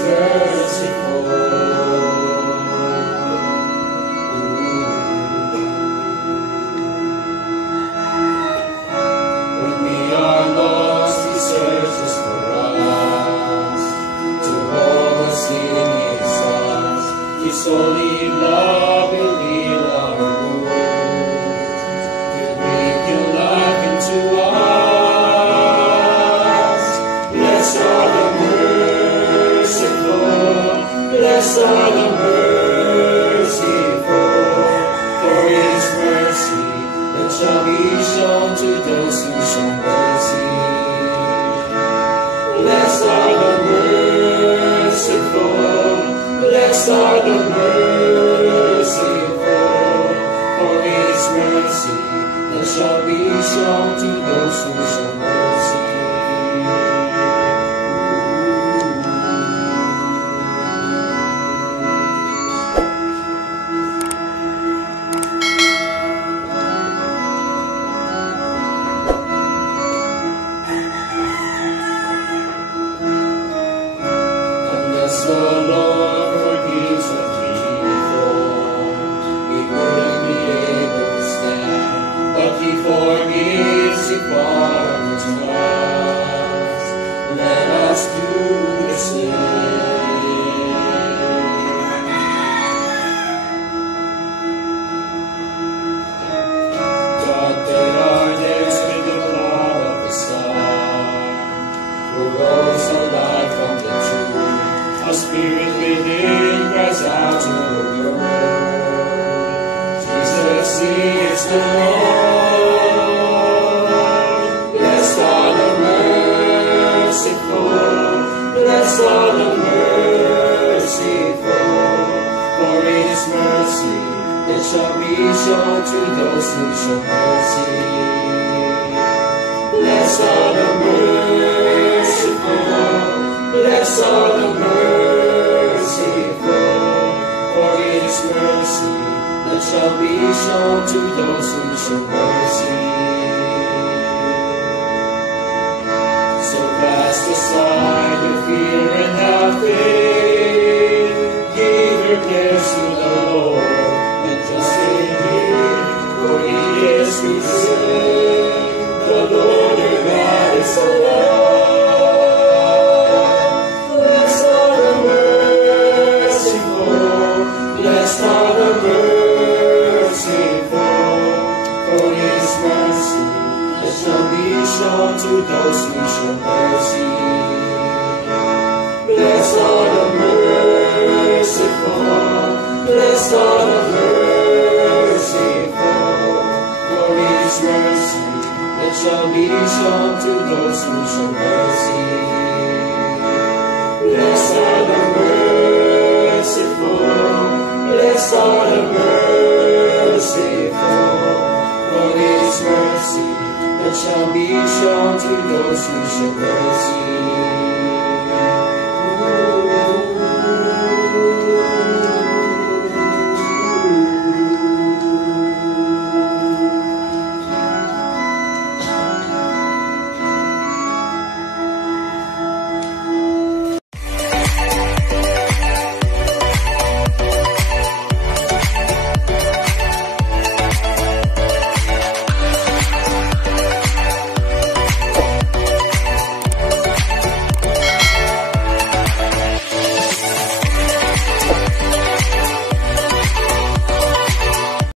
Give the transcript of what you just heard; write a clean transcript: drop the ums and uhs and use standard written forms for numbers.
merciful. When we are lost, He searches for us to hold us in His arms. His holy love will heal our wounds, will breathe new life into us. Blessed are the merciful, blessed are the merciful, for His mercy that shall be shown to those who show mercy. Blessed are the merciful, blessed are the merciful, for His mercy that shall be shown to those who show mercy. Unless the Lord forgives what we perform, we wouldn't be able to stand. But He forgives, He pardons us. Let us do the same. God fed our days with the blood of the Son, who rose alive from the tomb. A spirit within cries out to the world, Jesus is the Lord. Blessed are the merciful, blessed are the merciful, for His mercy that shall be shown to those who show mercy. Blessed are the merciful, blessed are the merciful, for His mercy that shall be shown to those who show mercy. So cast aside your fear and have faith. Give your cares to the Lord and trust in Him, for He is good. The Lord your God is alive. Blessed are the merciful, for His mercy that shall be shown to those who show mercy. Blessed are the merciful, blessed are the merciful, for His mercy that shall be shown to those who show mercy. Blessed are the merciful, blessed are the merciful, for His mercy that shall be shown to those who show mercy.